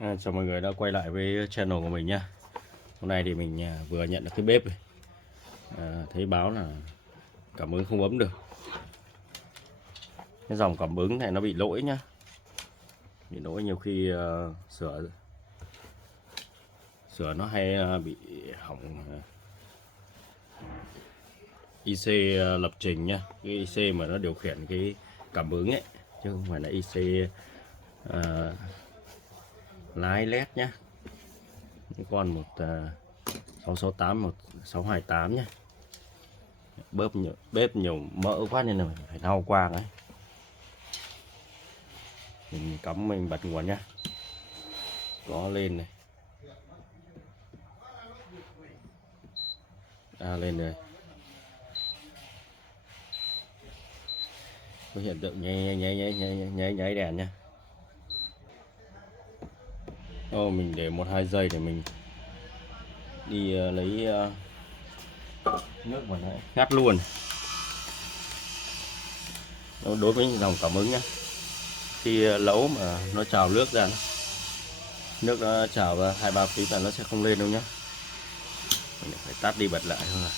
Chào mọi người đã quay lại với channel của mình nhá. Hôm nay thì mình vừa nhận được cái bếp này. Thấy báo là cảm ứng không bấm được. Cái dòng cảm ứng này nó bị lỗi nhá. Bị lỗi nhiều khi sửa nó hay bị hỏng IC lập trình nhá. Cái IC mà nó điều khiển cái cảm ứng ấy, chứ không phải là IC lái led nhá. Cái con 1668 1628 nhé. Bếp nhiều mỡ quá nên là phải lau qua đấy. Mình cắm mình bật nguồn nhá. Có lên này. Lên rồi. Có hiện tượng nháy đèn nhá. Mình để 1-2 giây để mình đi lấy nước vào đấy, ngắt luôn. Đối với dòng cảm ứng nhá, khi nấu mà nó trào nước ra, nước nó trào ra 2-3 phút là nó sẽ không lên đâu nhá. Mình phải tắt đi bật lại thôi.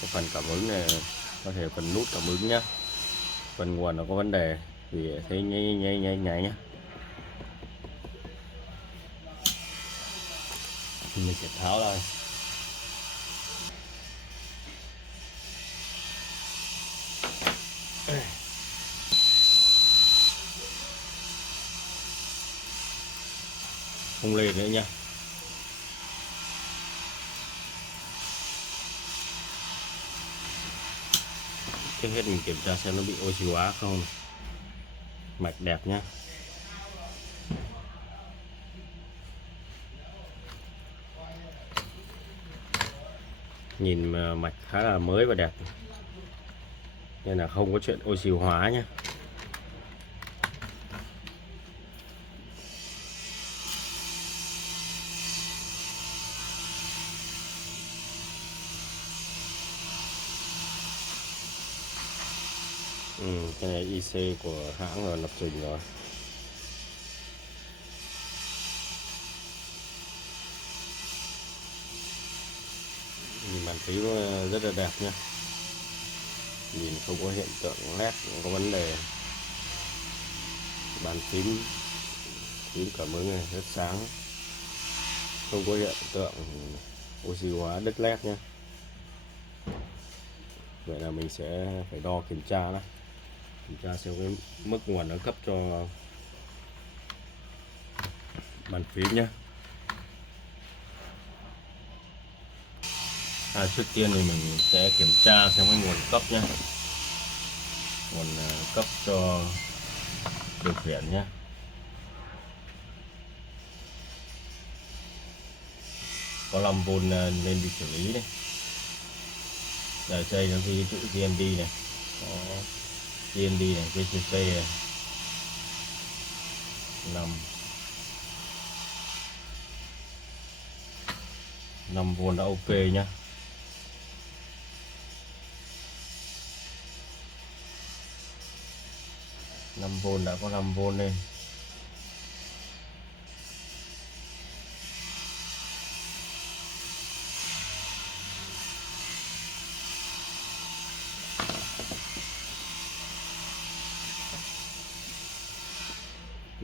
Cái phần cảm ứng này có thể phần nút cảm ứng nhá, phần nguồn nó có vấn đề thì thấy nháy nhá. Mình sẽ tháo ra. Không lên nữa nha. Trước hết mình kiểm tra xem nó bị oxy hóa không. Mạch đẹp nhá. Nhìn mạch khá là mới và đẹp, nên là không có chuyện oxy hóa nhé. Cái này IC của hãng là lập trình rồi. Bàn phím rất là đẹp nhé, nhìn không có hiện tượng led không có vấn đề. Bàn phím cảm ứng này rất sáng, không có hiện tượng oxy hóa đứt led nhé. Vậy là mình sẽ phải đo kiểm tra đó, kiểm tra xem cái mức nguồn nó cấp cho bàn phím nhé. Trước tiên thì mình sẽ kiểm tra xem cái nguồn cấp nhé, nguồn cấp cho điều khiển nhé. Có 5V nên bị xử lý đấy. Đây nó ghi chữ GND này, có GND này, VCC này. 5V đã ok nhá. Đã có 5V lên.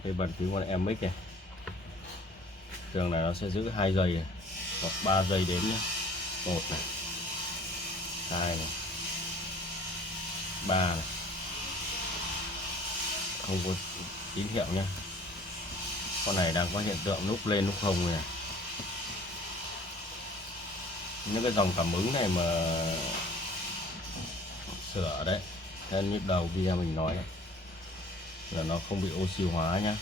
Cái bàn phím con MX này, thường này nó sẽ giữ 2 giây này, hoặc 3 giây đếm nhé. 1 này, 2 này, 3 này, không có tín hiệu nhé. Con này đang có hiện tượng núp lên núp không này. Những cái dòng cảm ứng này mà sửa đấy, nên như đầu video mình nói đấy, là nó không bị oxy hóa nhá,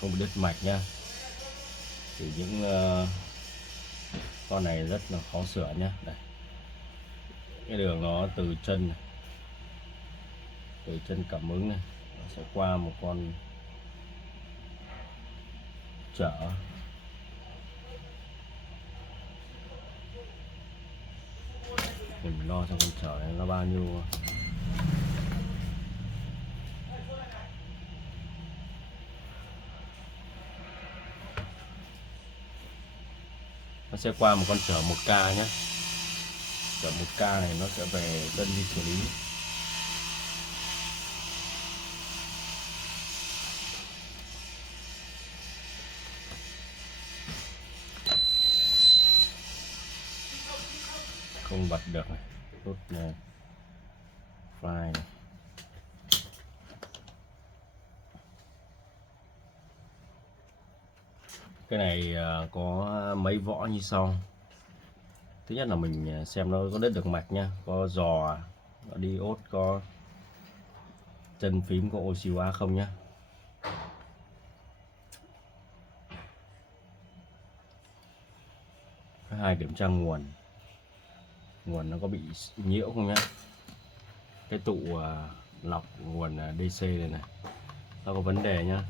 không bị đứt mạch nhá. Thì những con này rất là khó sửa nhá. Đây, cái đường nó từ chân này, từ chân cảm ứng này, nó sẽ qua một con chở, Mình lo cho con chở này nó bao nhiêu. Nó sẽ qua một con chở 1K nhé. Chở 1K này nó sẽ về Tân đi xử lý. Không bật được này, nút này, fly này. Cái này có mấy võ như sau. Thứ nhất là mình xem nó có đứt được mạch nha, có giò, có diode, có chân phím, có oxy hóa không nhá. Thứ hai, kiểm tra nguồn nó có bị nhiễu không nhá. Cái tụ lọc nguồn DC này này nó có vấn đề nhá,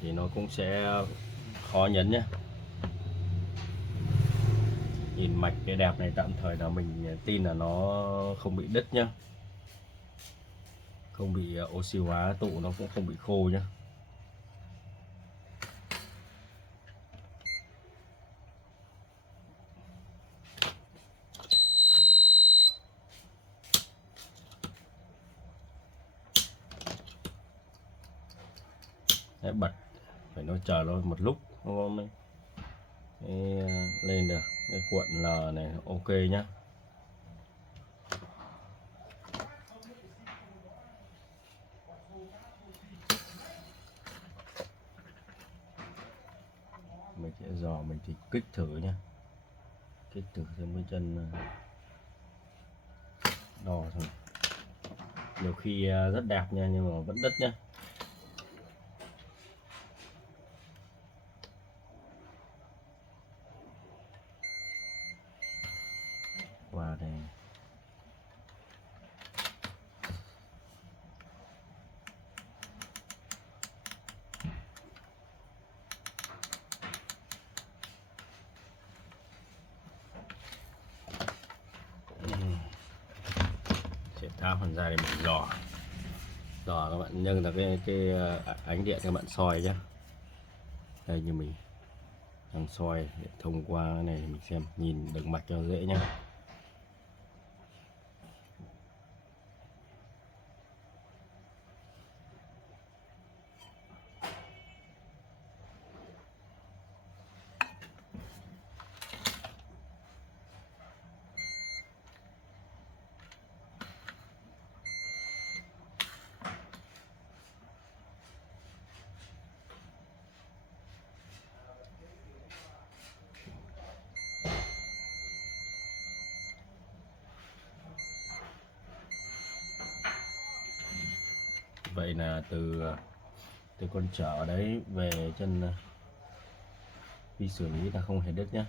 thì nó cũng sẽ khó nhấn nhé. Nhìn mạch cái đẹp này tạm thời là mình tin là nó không bị đứt nhá, không bị oxy hóa, tụ nó cũng không bị khô nhá. Đấy, bật phải nó chờ nó một lúc nó mới lên được. Cái cuộn L này ok nhá. Mình sẽ dò, mình thì kích thử nhá, kích thử xem cái chân đo thôi. Nhiều khi rất đẹp nha nhưng mà vẫn đứt nhá. Qua đây sẽ tháo phần ra để mình dò các bạn, nhưng là cái ánh điện các bạn soi nhé. Đây như mình đang soi để thông qua cái này mình xem nhìn được mạch cho dễ nhá. Vậy là từ con chở đấy về chân đi xử lý là không hề đứt nhé.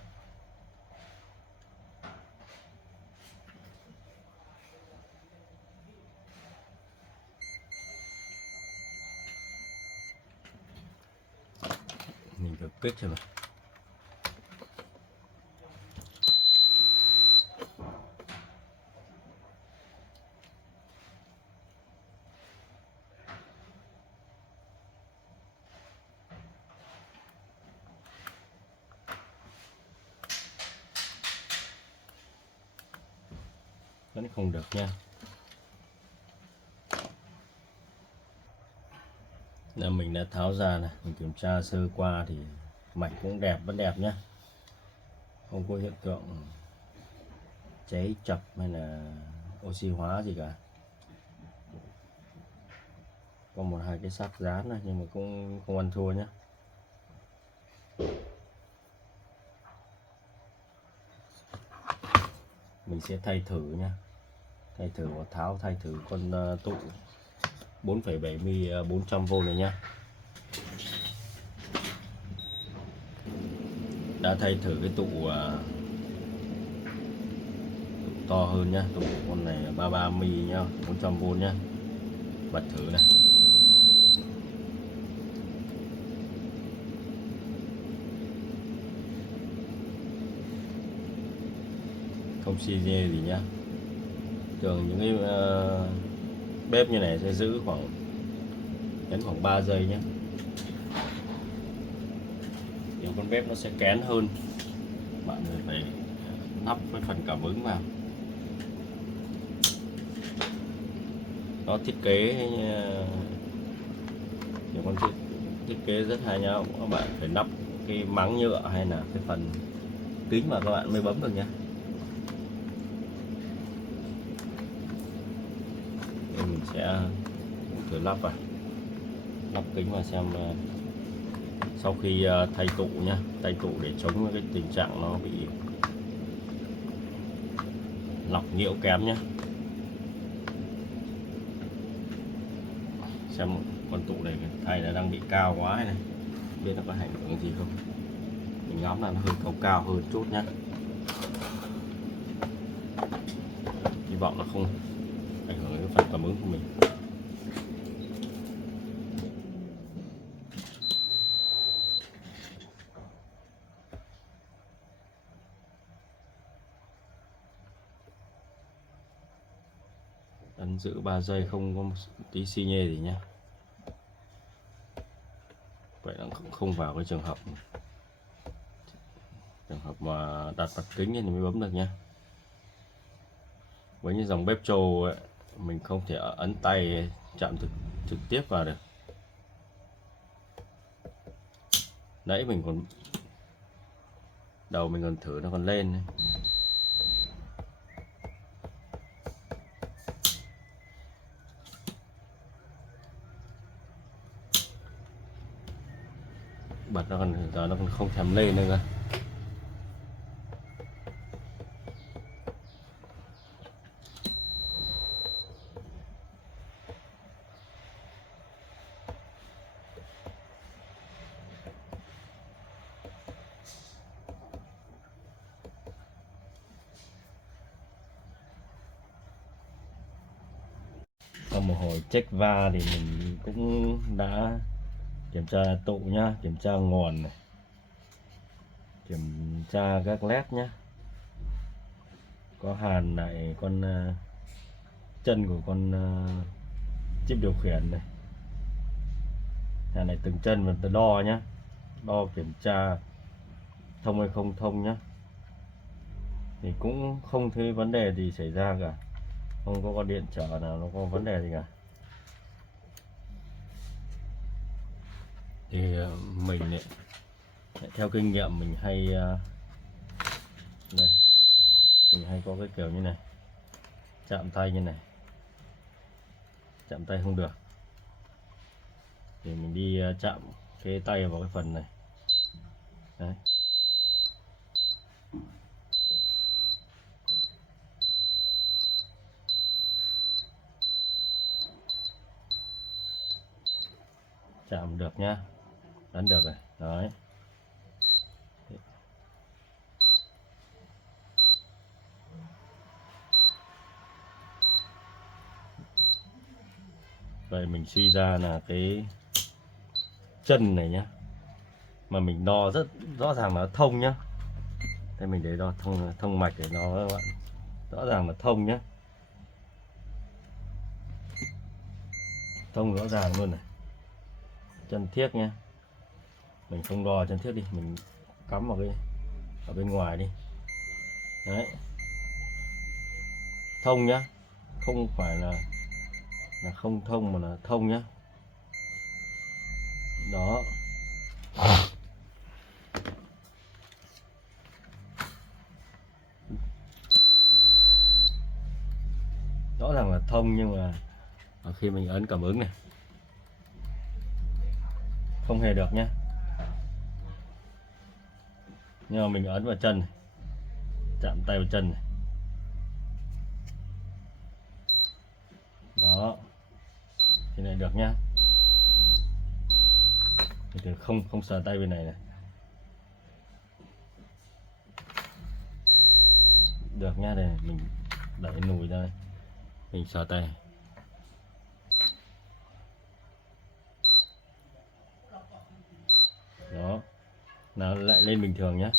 Mình cứ kích cho mà. Vẫn không được nha. Là mình đã tháo ra này, mình kiểm tra sơ qua thì mạch cũng đẹp, vẫn đẹp nhá, không có hiện tượng cháy chập hay là oxy hóa gì cả. Có một hai cái sắt dán này nhưng mà cũng không ăn thua nhé. Mình sẽ thay thử nha, thay thử và thay thử con tụ 4,7 mm 400V này nha. Đã thay thử cái tụ to hơn nhá, tụ con này 33 mm nhá, 400V nhá. Bật thử này. không xi nhê gì nhá. Thường những cái bếp như này sẽ giữ khoảng 3 giây nhé. Thì con bếp nó sẽ kén hơn, bạn phải lắp cái phần cảm ứng vào. Nó thiết kế nhiều con thiết kế rất hay nhá. Các bạn phải lắp cái máng nhựa hay là cái phần kính mà các bạn mới bấm được nhé. Mình sẽ thử lắp kính và xem sau khi thay tụ nhá, thay tụ để chống cái tình trạng nó bị lọc nhiễu kém nhé. Xem con tụ này thay là đang bị cao quá này, biết nó có ảnh hưởng gì không. Mình ngắm là nó hơi cao hơn chút nhé. Hy vọng là không ảnh hưởng đến phần cảm ứng của mình. Ấn giữ 3 giây không có một tí xi nhê gì nhé. Vậy là không vào cái trường hợp mà đặt mặt kính thì mới bấm được nhé. Với những dòng bếp trâu ấy, mình không thể ấn tay chạm trực tiếp vào được. Nãy đầu mình còn thử nó còn lên này. Bật nó còn không thèm lên nữa cơ. Sau một hồi check va thì mình cũng đã kiểm tra tụ nhá, kiểm tra nguồn này, kiểm tra các led nhá, có hàn lại con chân của con chip điều khiển này, hàn lại từng chân và đo nhá, đo kiểm tra thông hay không thông nhá, thì cũng không thấy vấn đề gì xảy ra cả, không có con điện trở nào nó có vấn đề gì cả. Thì mình theo kinh nghiệm mình hay đây, mình hay có cái kiểu như này, chạm tay như này, chạm tay không được thì mình đi chạm cái tay vào cái phần này. Đấy. Chạm được nhá, ấn được rồi. Đấy. Vậy mình suy ra là cái chân này nhá, mà mình đo rất rõ ràng là thông nhá. Thế mình để đo thông mạch để nó các bạn, rõ ràng là thông nhá, thông rõ ràng luôn này. Chân thiếc nhá, mình không đo chân thiếc đi, mình cắm vào ở bên ngoài đi. Đấy, thông nhá, không phải là không thông mà là thông nhá. Đó, rõ ràng là thông, nhưng mà khi mình ấn cảm ứng này không hề được nhé. Nhưng mà mình ấn vào chân này, chạm tay vào chân này, đó thì này được nhá. Thì không sờ tay bên này này, được nhá. Đây mình đẩy nùi ra đây, mình sờ tay, đó nó lại lên bình thường nhá.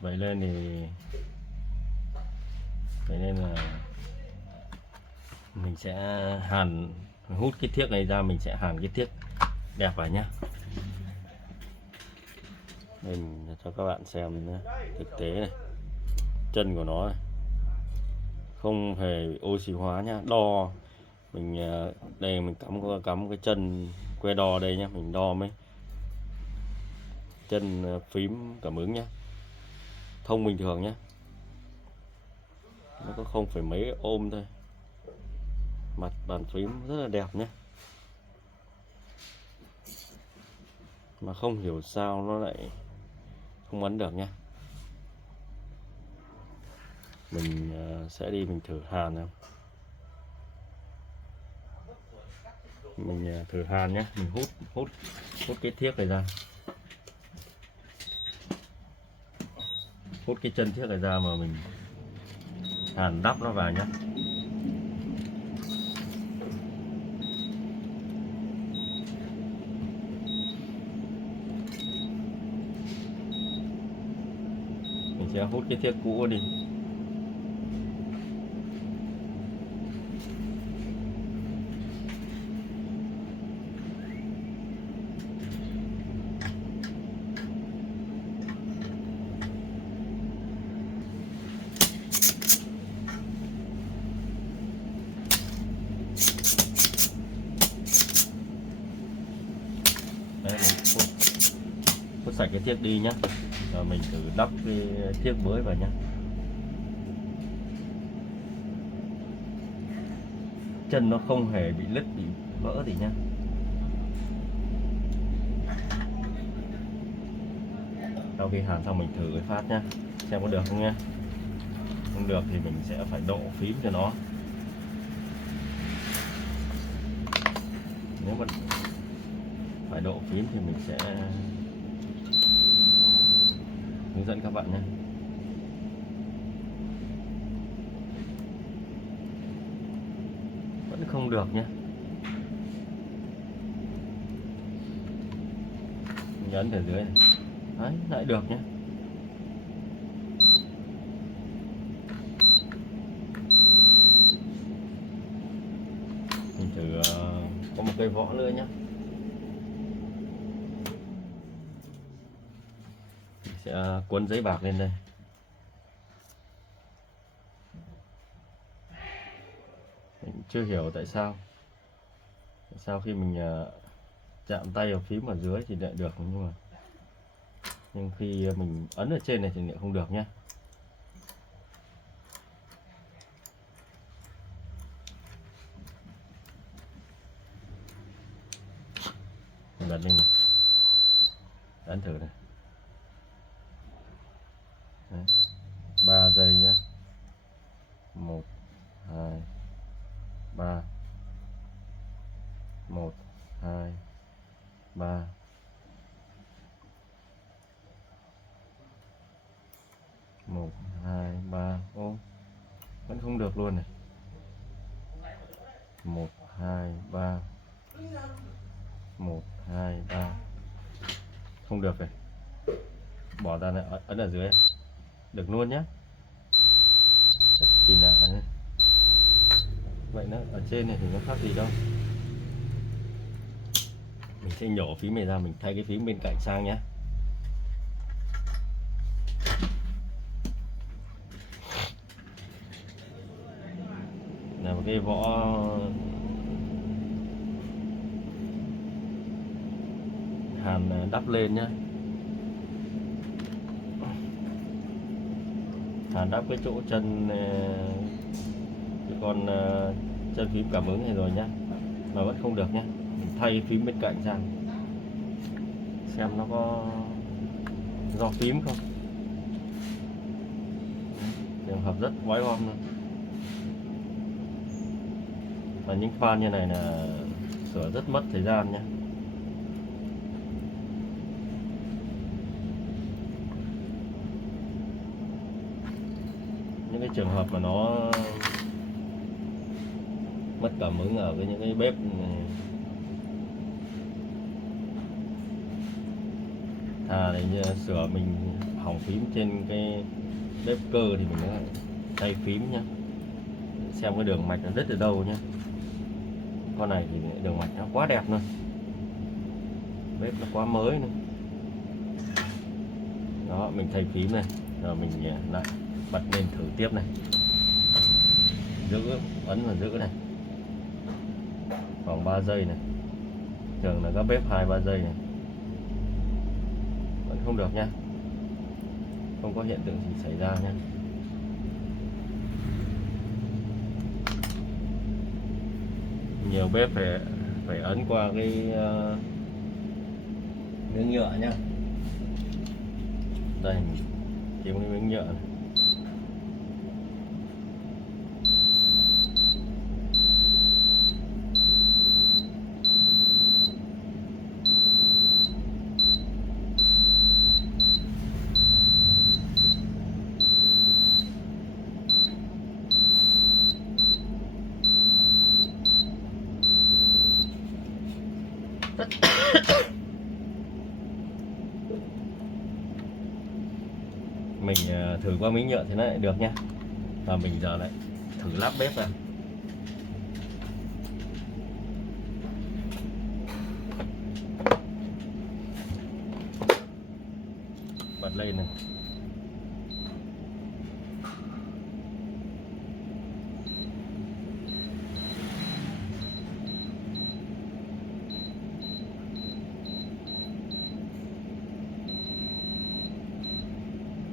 vậy lên thì vậy nên là mình sẽ hàn, hút cái thiếc này ra, mình sẽ hàn cái thiếc đẹp vào nhá. Mình cho các bạn xem nhé. Thực tế này, chân của nó này, không hề oxy hóa nhá. Đo mình đây, mình cắm cái chân que đo đây nhá, mình đo mấy chân phím cảm ứng nhá, thông bình thường nhá, nó có không phải mấy ôm thôi. Mặt bàn phím rất là đẹp nhé, mà không hiểu sao nó lại không ấn được nhé. Mình sẽ đi mình thử hàn nào. Mình thử hàn nhé, mình hút cái thiếc này ra, hút cái chân thiếc này ra mà mình hàn đắp nó vào nhé. Mình sẽ hút cái thiếc cũ đi. Đấy, mình hút sạch cái thiếc đi nhé, rồi mình thử đắp cái thiếc mới vào nhé. Chân nó không hề bị lứt, bị vỡ gì nhá. Sau khi hàn xong mình thử cái phát nhá, xem có được không nhá. Không được thì mình sẽ phải độ phím cho nó. Nếu mà phải độ phím thì mình sẽ hướng dẫn các bạn nhé. Vẫn không được nhé. Mình nhấn ở dưới này. Đấy, lại được nhé. Mình thử có một cây võ nữa nhé. Mình sẽ cuốn giấy bạc lên đây. Mình chưa hiểu tại sao khi mình chạm tay vào phím ở dưới thì lại được, nhưng khi mình ấn ở trên này thì lại không được nhé. Mình bật lên này, ấn thử này. Đấy. 3 giây nhé. 1 2 3 1 2 3 1 2 3. Ô, vẫn không được luôn này. 1 2 3 1 2 3 không được này. Bỏ ra này, ấn ở dưới được luôn nhé. Rất kỳ lạ nhé. Vậy đó, ở trên này thì nó khác gì đâu. Mình sẽ nhổ phím này ra, mình thay cái phím bên cạnh sang nhé. Là một cái võ hàn đắp lên nhé. Hàn đắp cái chỗ chân, cái con chân phím cảm ứng này rồi nhá, mà vẫn không được nhé. Mình thay phím bên cạnh sang xem nó có do phím không. Trường hợp rất quái oăm luôn. Và những fan như này là sửa rất mất thời gian nhé. Những cái trường hợp mà nó mất cảm ứng ở với những cái bếp này, thà để sửa mình hỏng phím trên cái bếp cơ thì mình sẽ thay phím nhá, xem cái đường mạch nó đứt ở đâu nhá. Con này thì đường mạch nó quá đẹp luôn, bếp nó quá mới nữa. Đó, mình thay phím này rồi mình lại bật lên thử tiếp này, giữ ấn và giữ này khoảng 3 giây này, thường là các bếp 2-3 giây này vẫn không được nha, không có hiện tượng gì xảy ra nha. Nhiều bếp phải ấn qua cái miếng nhựa nhá. Đây, kiếm cái miếng nhựa này. Mình thử qua miếng nhựa thì nó lại được nha. Và mình giờ lại thử lắp bếp vào. Bật lên này.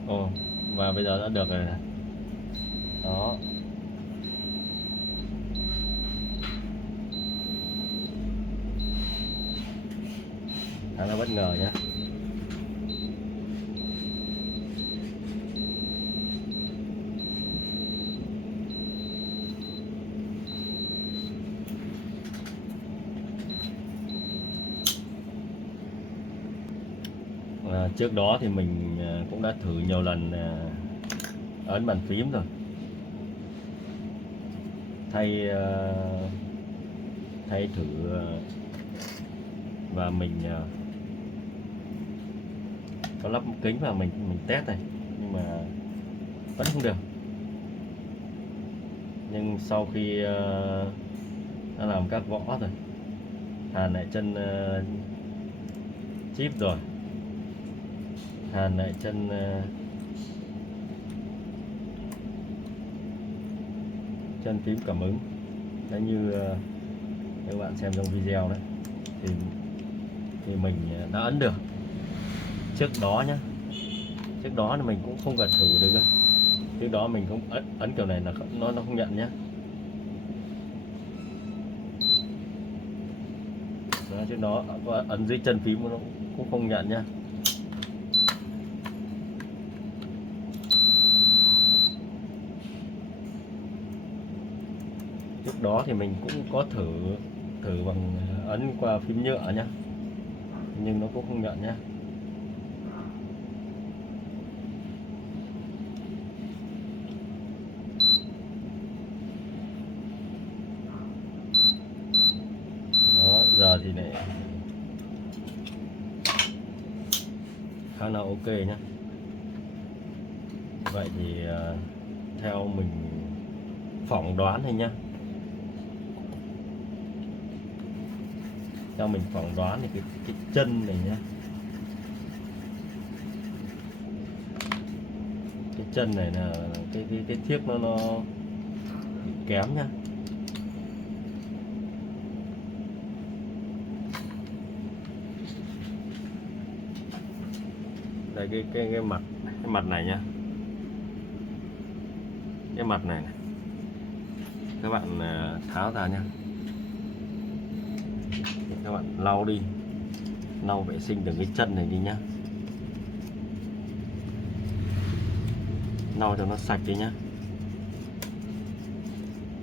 Ồ, và bây giờ đã được rồi này. Đó. Khá là bất ngờ nhé. Trước đó thì mình cũng đã thử nhiều lần ấn bàn phím rồi, thay thử và mình có lắp kính vào mình test này, nhưng mà vẫn không được. Nhưng sau khi đã làm các võ rồi, hàn lại chân chip rồi, hàn lại chân chân phím cảm ứng đấy, như các bạn xem trong video đấy, thì mình đã ấn được. Trước đó nhá, trước đó thì mình cũng không cần thử được cơ. Trước đó mình không ấn kiểu này là nó không nhận nhá. Đó, trước đó ấn dưới chân phím nó cũng không nhận nhá. Trước đó thì mình cũng có thử bằng ấn qua phím nhựa nhá, nhưng nó cũng không nhận nhá. Đó, giờ thì này khá là ok nhá. Vậy thì theo mình phỏng đoán thôi nhá, theo mình phỏng đoán thì cái chân này nhá, cái chân này là cái thiếc nó bị kém nhá. Đây cái mặt này nhá, cái mặt này các bạn tháo ra nhá, các bạn lau đi, lau vệ sinh từng cái chân này đi nhá, lau cho nó sạch đi nhá.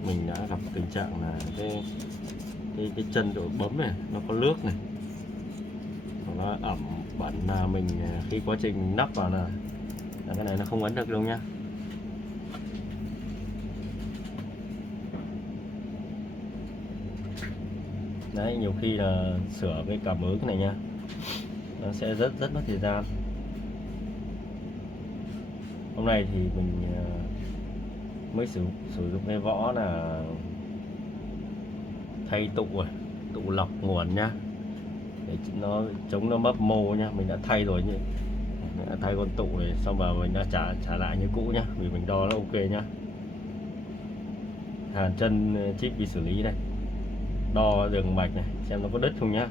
Mình đã gặp tình trạng là cái chân độ bấm này nó có nước này, nó ẩm bẩn, là mình khi quá trình nắp vào là cái này nó không ấn được đâu nhá. Đấy, nhiều khi là sửa cái cảm ứng này nha, nó sẽ rất mất thời gian. Hôm nay thì mình mới sử dụng cái võ là thay tụ rồi, tụ lọc nguồn nhá, để nó chống nó mấp mô nhá. Mình đã thay rồi nhỉ, mình đã thay con tụ này, xong vào mình đã trả lại như cũ nhá, vì mình đo nó ok nhá. Hàn chân chip vi xử lý đây, đo đường mạch này xem nó có đứt không nhá,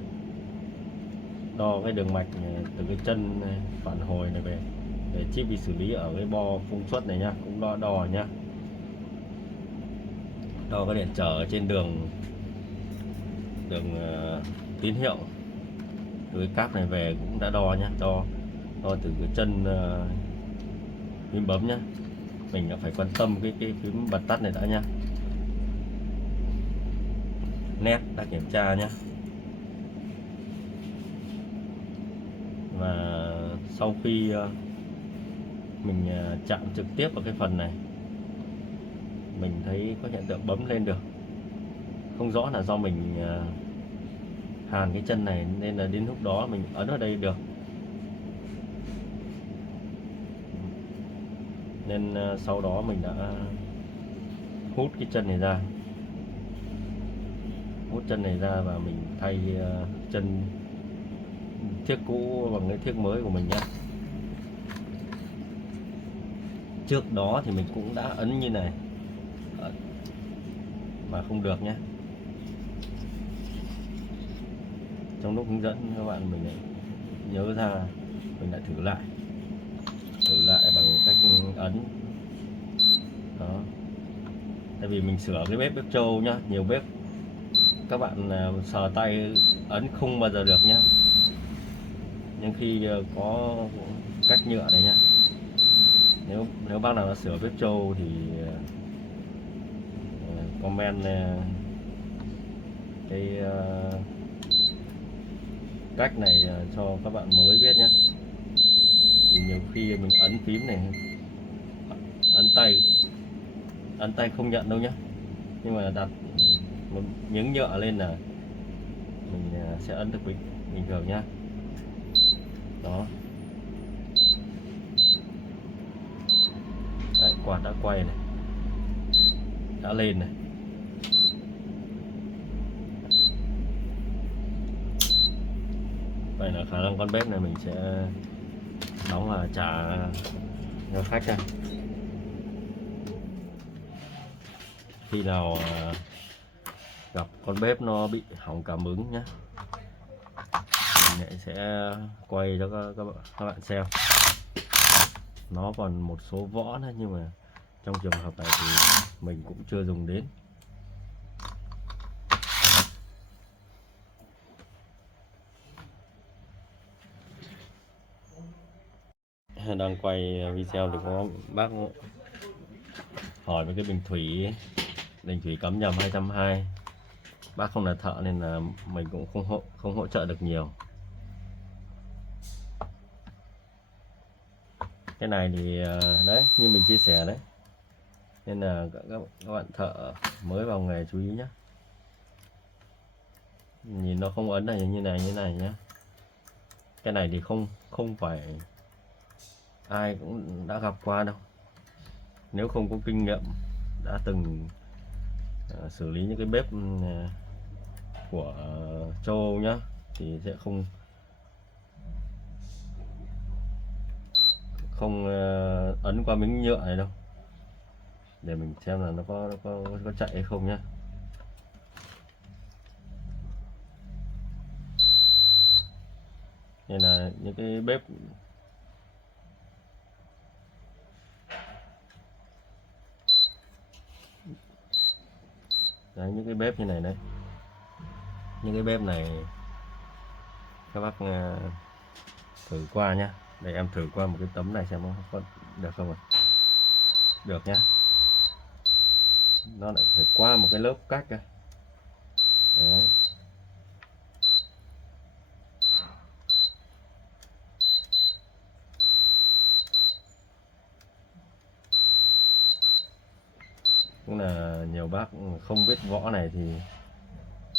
đo cái đường mạch này, từ cái chân này, phản hồi này về để chip vi xử lý ở cái bo phun suất này nhá, cũng đo nhá, đo cái điện trở trên đường tín hiệu từ cái cáp này về cũng đã đo nhá, đo từ cái chân phím bấm nhá. Mình đã phải quan tâm cái phím bật tắt này đã nhá. Nét đã kiểm tra nhá. Và sau khi mình chạm trực tiếp vào cái phần này, mình thấy có hiện tượng bấm lên được, không rõ là do mình hàn cái chân này nên là đến lúc đó mình ấn ở đây được, nên sau đó mình đã hút cái chân này ra, và mình thay chân thiếc cũ bằng cái thiếc mới của mình nhé. Trước đó thì mình cũng đã ấn như này mà không được nhé. Trong lúc hướng dẫn các bạn mình lại nhớ ra, mình lại thử lại bằng cách ấn đó. Tại vì mình sửa cái bếp trâu nhá, nhiều bếp các bạn sờ tay ấn không bao giờ được nhá. Nhưng khi có cách nhựa này nhá, nếu bác nào đã sửa bếp trâu thì comment cái cách này cho các bạn mới biết nhé. Thì nhiều khi mình ấn phím này, ấn tay không nhận đâu nhé, nhưng mà đặt một miếng nhựa lên là mình sẽ ấn được bình thường nhá. Đó. Đấy, quạt đã quay này, đã lên này. Vậy là khả năng con bếp này mình sẽ đóng và trả cho khách nha. Khi nào gặp con bếp nó bị hỏng cảm ứng nhé, mình sẽ quay cho các bạn xem. Nó còn một số võ nữa, nhưng mà trong trường hợp này thì mình cũng chưa dùng đến. Đang quay video thì có bác hỏi về cái bình thủy cắm nhầm 220. Bác không là thợ nên là mình cũng không hỗ trợ được nhiều. Cái này thì đấy, như mình chia sẻ đấy, nên là các bạn thợ mới vào nghề chú ý nhé. Nhìn nó không ấn này như này nhé. Cái này thì không phải ai cũng đã gặp qua đâu. Nếu không có kinh nghiệm đã từng xử lý những cái bếp của châu Âu nhá, thì sẽ không ấn qua miếng nhựa này đâu. Để mình xem là nó có chạy hay không nhá. Nên là những cái bếp đấy, những cái bếp như này đấy, những cái bếp này các bác thử qua nhá. Để em thử qua một cái tấm này xem nó có được không ạ. Được nhá, nó lại phải qua một cái lớp cách đây. Đấy. Cũng là nhiều bác không biết võ này thì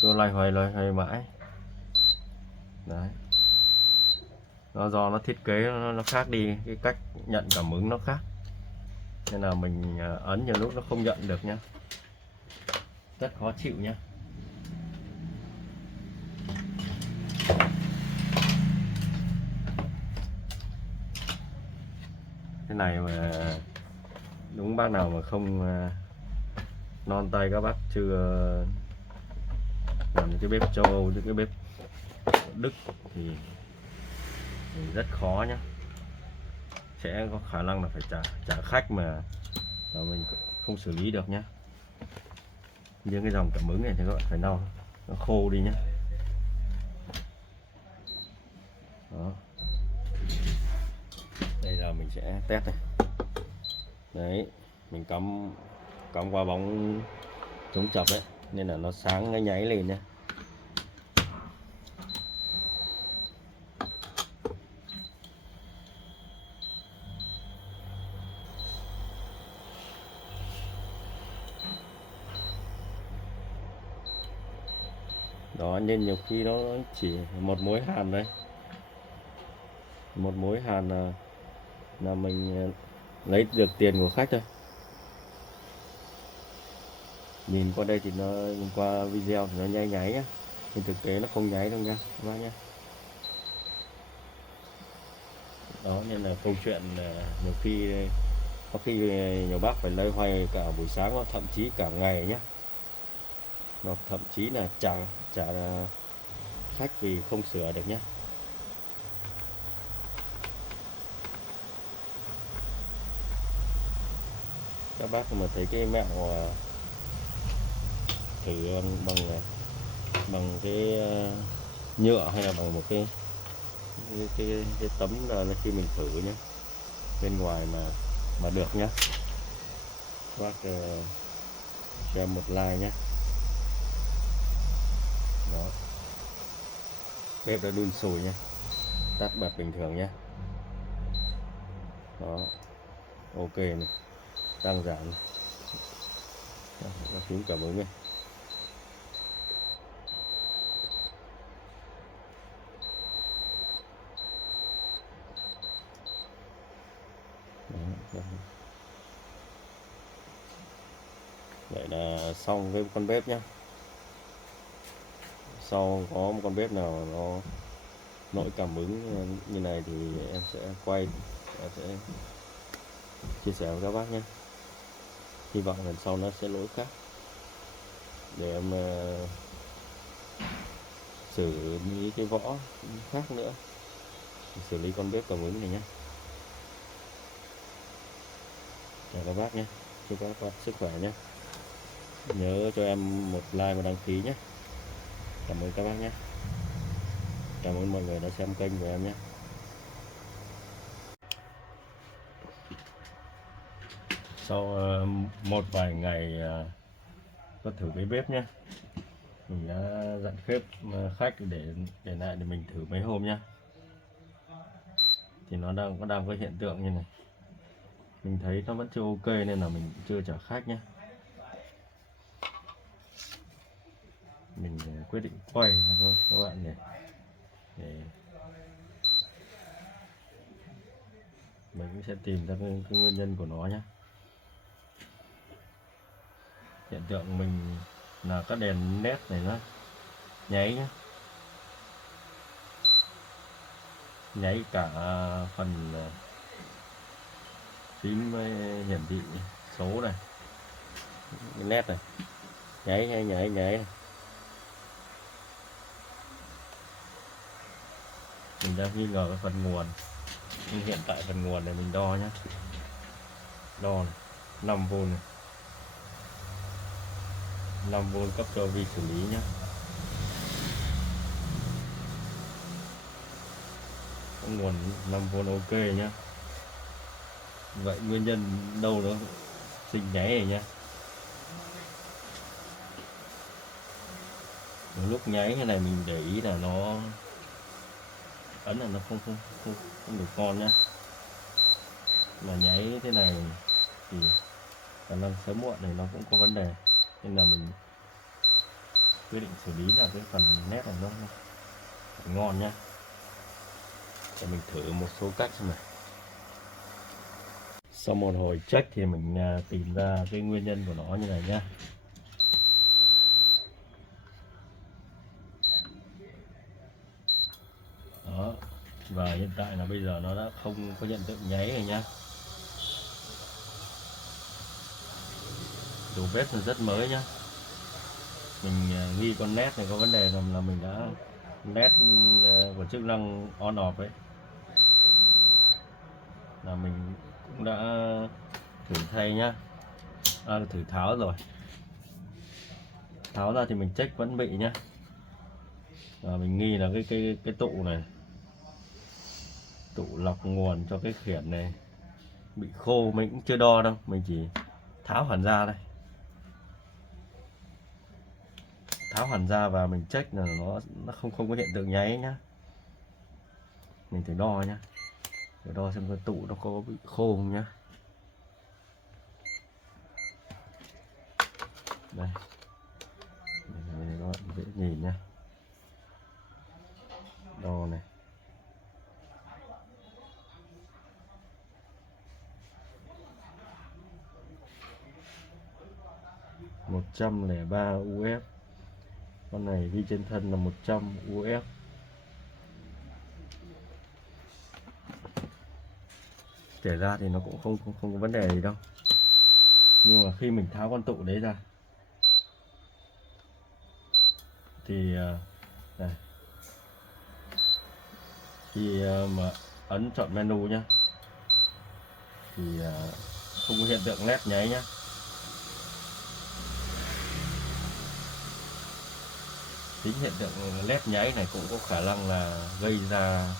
cứ loay hoay mãi đấy. do nó thiết kế nó khác đi, cái cách nhận cảm ứng nó khác, nên là mình ấn nhiều lúc nó không nhận được nhá, rất khó chịu nhá. Cái này mà đúng bác nào mà không non tay, các bác chưa làm cái bếp châu Âu, cái bếp Đức thì rất khó nhá, sẽ có khả năng là phải trả khách mà mình không xử lý được nhá. Những cái dòng cảm ứng này thì các bạn phải lau nó khô đi nhé. Đó. Đây là mình sẽ test này. Đấy, mình cắm qua bóng chống chập đấy, nên là nó sáng nháy lên nhé. Đó, nên nhiều khi nó chỉ một mối hàn đấy, một mối hàn là mình lấy được tiền của khách thôi. Nhìn qua đây thì nó, nhìn qua video thì nó nháy nhá, nhưng thực tế nó không nháy đâu nha các bác nhé. Đó, nên là câu chuyện nhiều khi có khi nhiều bác phải loay hoay cả buổi sáng, thậm chí cả ngày nhé, hoặc thậm chí là trả khách vì không sửa được nhé. Các bác mà thấy cái mẹo thử bằng cái nhựa hay là bằng một cái tấm là khi mình thử nhé, bên ngoài mà được nhé, các bác cho em một like nhé. Đó, bếp đã đun sôi nhé, tắt bật bình thường nhé. Đó, ok này, tăng giảm này. Nó phím cảm ứng này. Đó. Vậy là xong với con bếp nhé. Sau có một con bếp nào nó nội cảm ứng như này thì em sẽ sẽ chia sẻ với các bác nhé. Hy vọng lần sau nó sẽ lỗi khác để em xử lý cái võ khác nữa, xử lý con bếp cảm ứng này nhé. Chào các bác nhé, chúc các bác sức khỏe nhé. Nhớ cho em một like và đăng ký nhé. Cảm ơn các bác nhé. Cảm ơn mọi người đã xem kênh của em nhé. Sau một vài ngày có thử cái bếp nhé, mình đã dặn khách để lại để mình thử mấy hôm nhé. Thì nó đang có hiện tượng như này, mình thấy nó vẫn chưa ok nên là mình chưa trả khách nhé. Mình quyết định quay thôi các bạn để mình cũng sẽ tìm ra cái nguyên nhân của nó nhé. Hiện tượng mình là các đèn led này nó nháy nhé, nháy cả phần phím hiển thị số này, led này nháy này. Mình đang nghi ngờ cái phần nguồn, nhưng hiện tại phần nguồn này mình đo nhé, đo này, 5V này, 5V cấp cho vi xử lý nhé. Nguồn 5V ok nhé. Vậy nguyên nhân đâu nó sinh nháy này nhé. Lúc nháy cái này mình để ý là nó ấn là nó không được ngon nhá. Mà nháy thế này thì khả năng sớm muộn này nó cũng có vấn đề, nên là mình quyết định xử lý là cái phần nét này nó ngon nhá. Để mình thử một số cách xem này. Sau một hồi check thì mình tìm ra cái nguyên nhân của nó như này nhá. Đó, và hiện tại là bây giờ nó đã không có hiện tượng nháy rồi nhá. Đồ bếp là rất mới nhá. Mình nghi con nét này có vấn đề là mình đã nét của chức năng on off ấy, là mình cũng đã thử thay nhá, thử tháo rồi, tháo ra thì mình check vẫn bị nhá. Và mình nghi là cái tụ này, tụ lọc nguồn cho cái khiển này bị khô. Mình cũng chưa đo đâu, mình chỉ tháo hẳn ra đây, tháo hẳn ra và mình check là nó không có hiện tượng nháy nhá. Mình thử đo nhá, để đo xem cái tụ nó có bị khô không nhá. Đây, nó dễ nhìn nhá. Đo này, một trăm lẻ ba UF. Con này ghi trên thân là 100 UF. Kể ra thì nó cũng không có vấn đề gì đâu. Nhưng mà khi mình tháo con tụ đấy ra thì đây, khi mà ấn chọn menu nhá, thì không có hiện tượng led nháy nhá. Tính hiện tượng led nháy này cũng có khả năng là gây ra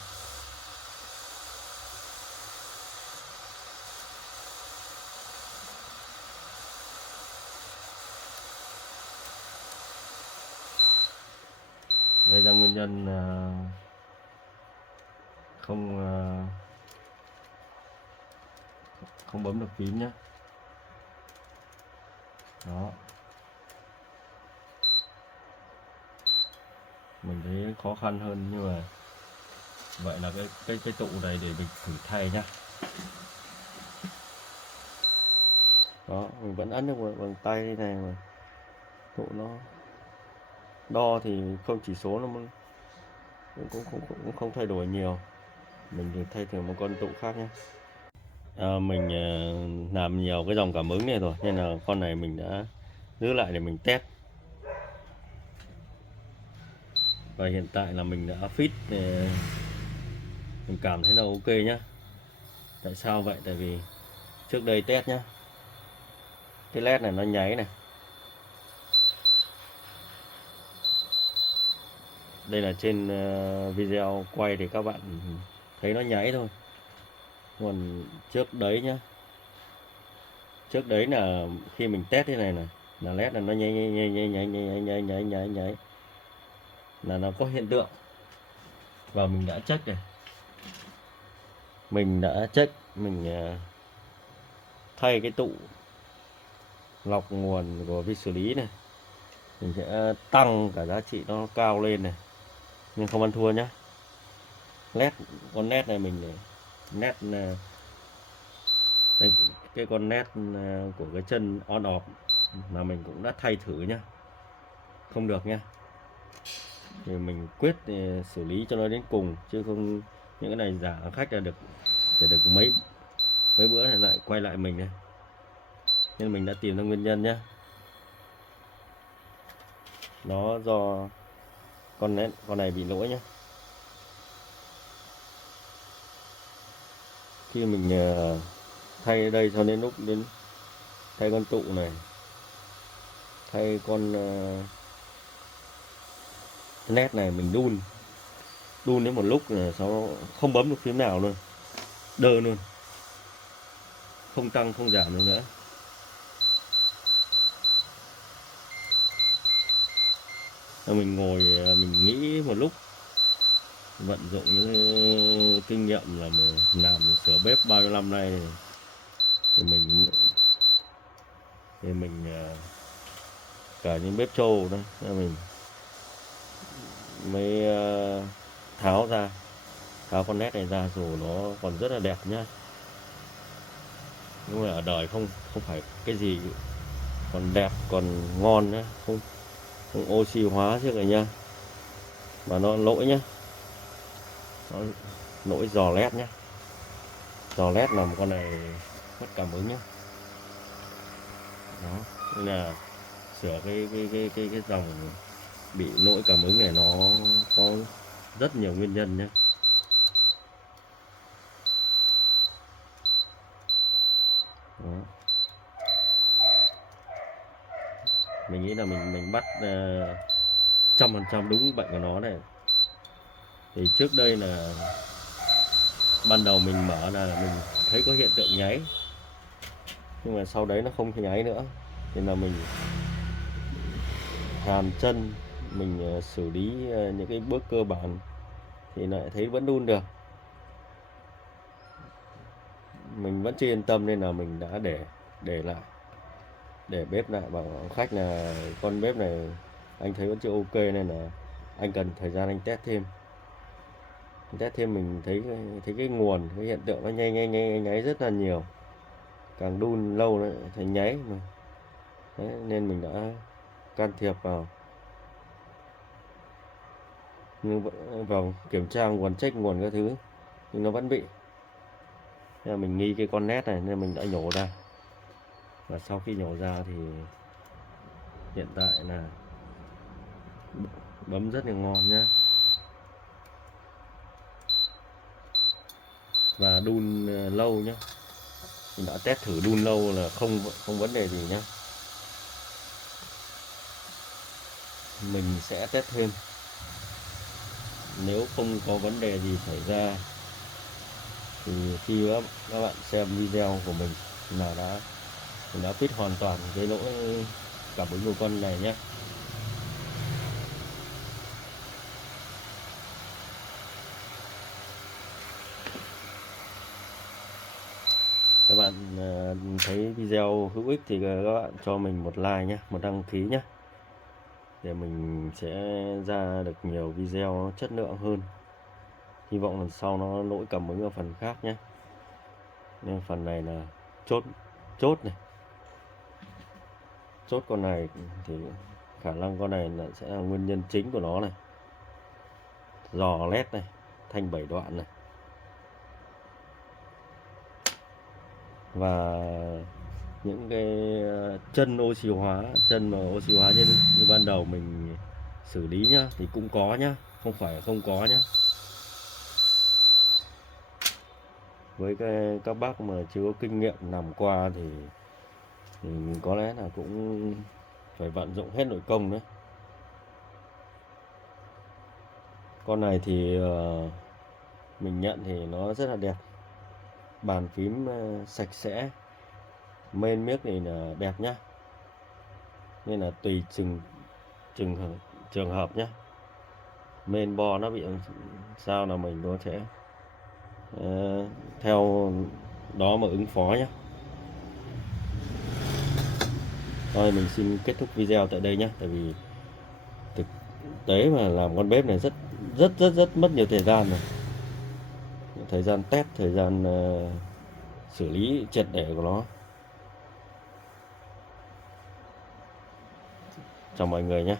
nguyên nhân không bấm được phím nhé. Đó, mình thấy khó khăn hơn, nhưng mà vậy là cái tụ này để mình thử thay nhá. Đó, mình vẫn ấn được bằng tay này mà tụ nó đo thì không chỉ số nó cũng không thay đổi nhiều. Mình thì thay thử một con tụ khác nhé. Mình làm nhiều cái dòng cảm ứng này rồi nên là con này mình đã giữ lại để mình test. Và hiện tại là mình đã fit, mình cảm thấy là ok nhá. Tại sao vậy? Tại vì trước đây test nhá, cái led này nó nháy này. Đây là trên video quay thì các bạn thấy nó nháy thôi. Còn trước đấy nhá, trước đấy là khi mình test thế này là led là nó nháy là nó có hiện tượng. Và mình đã check này, mình thay cái tụ lọc nguồn của vi xử lý này, mình sẽ tăng cả giá trị nó cao lên này, nhưng không ăn thua nhá. Con led này mình led là cái con led của cái chân on off mà mình cũng đã thay thử nhá, không được nhá. Thì mình quyết xử lý cho nó đến cùng, chứ không những cái này giả khách là được, để được mấy bữa này lại quay lại mình này. Nên mình đã tìm ra nguyên nhân nhá. Nó do con này bị lỗi nhá. Khi mình thay đây cho đến lúc đến thay con tụ này, thay con led này, mình đun đến một lúc là sau không bấm được phím nào luôn, đơ luôn, không tăng không giảm được nữa. Mình ngồi mình nghĩ một lúc, vận dụng những kinh nghiệm là mình làm sửa bếp bao nhiêu năm nay thì mình cả những bếp trâu đó mình mới tháo tháo con nét này ra dù nó còn rất là đẹp nhá, nhưng mà ở đời không không phải cái gì còn đẹp còn ngon nhá, không oxy hóa trước rồi nha, mà nó lỗi nhá, nó lỗi giò led nhá, giò led là một con này mất cảm ứng nhá. Đó, nên là sửa cái dòng bị lỗi cảm ứng này nó có rất nhiều nguyên nhân nhé. Đó. Mình nghĩ là mình bắt 100% đúng bệnh của nó này. Thì trước đây là ban đầu mình mở là mình thấy có hiện tượng nháy, nhưng mà sau đấy nó không nháy nữa, nên là mình hàn chân, mình xử lý những cái bước cơ bản thì lại thấy vẫn đun được. Mình vẫn chưa yên tâm nên là mình đã để lại, để bếp lại, bảo khách là con bếp này anh thấy vẫn chưa ok nên là anh cần thời gian anh test thêm. Test thêm mình thấy cái nguồn, cái hiện tượng nó nháy rất là nhiều, càng đun lâu nó thành nháy mà. Đấy, nên mình đã can thiệp vào, nhưng vào kiểm tra nguồn, check nguồn các thứ nhưng nó vẫn bị. Nên là mình nghi cái con nét này nên mình đã nhổ ra, và sau khi nhổ ra thì hiện tại là bấm rất là ngon nhá, và đun lâu nhá. Mình đã test thử đun lâu là không vấn đề gì nhá. Mình sẽ test thêm, nếu không có vấn đề gì xảy ra thì khi các bạn xem video của mình là mình đã fix hoàn toàn cái lỗi cảm ứng của con này nhé. Các bạn thấy video hữu ích thì các bạn cho mình một like nhé, một đăng ký nhé, để mình sẽ ra được nhiều video chất lượng hơn. Hy vọng lần sau nó lỗi cảm ứng ở phần khác nhé. Nên phần này là chốt này, chốt con này thì khả năng con này sẽ là nguyên nhân chính của nó này. Giò led này, thanh 7 đoạn này, và những cái chân oxy hóa, chân mà oxy hóa như ban đầu mình xử lý nhá, thì cũng có nhá, không phải không có nhá. Với các bác mà chưa có kinh nghiệm làm qua thì có lẽ là cũng phải vận dụng hết nội công nữa. Con này thì mình nhận thì nó rất là đẹp, bàn phím sạch sẽ, main miếc thì là đẹp nhá, nên là tùy trường hợp nhá, main bo nó bị sao là mình có thể theo đó mà ứng phó nhé. Thôi mình xin kết thúc video tại đây nhé, tại vì thực tế mà làm con bếp này rất mất nhiều thời gian rồi, thời gian test, thời gian xử lý triệt để của nó. Chào mọi người nhé.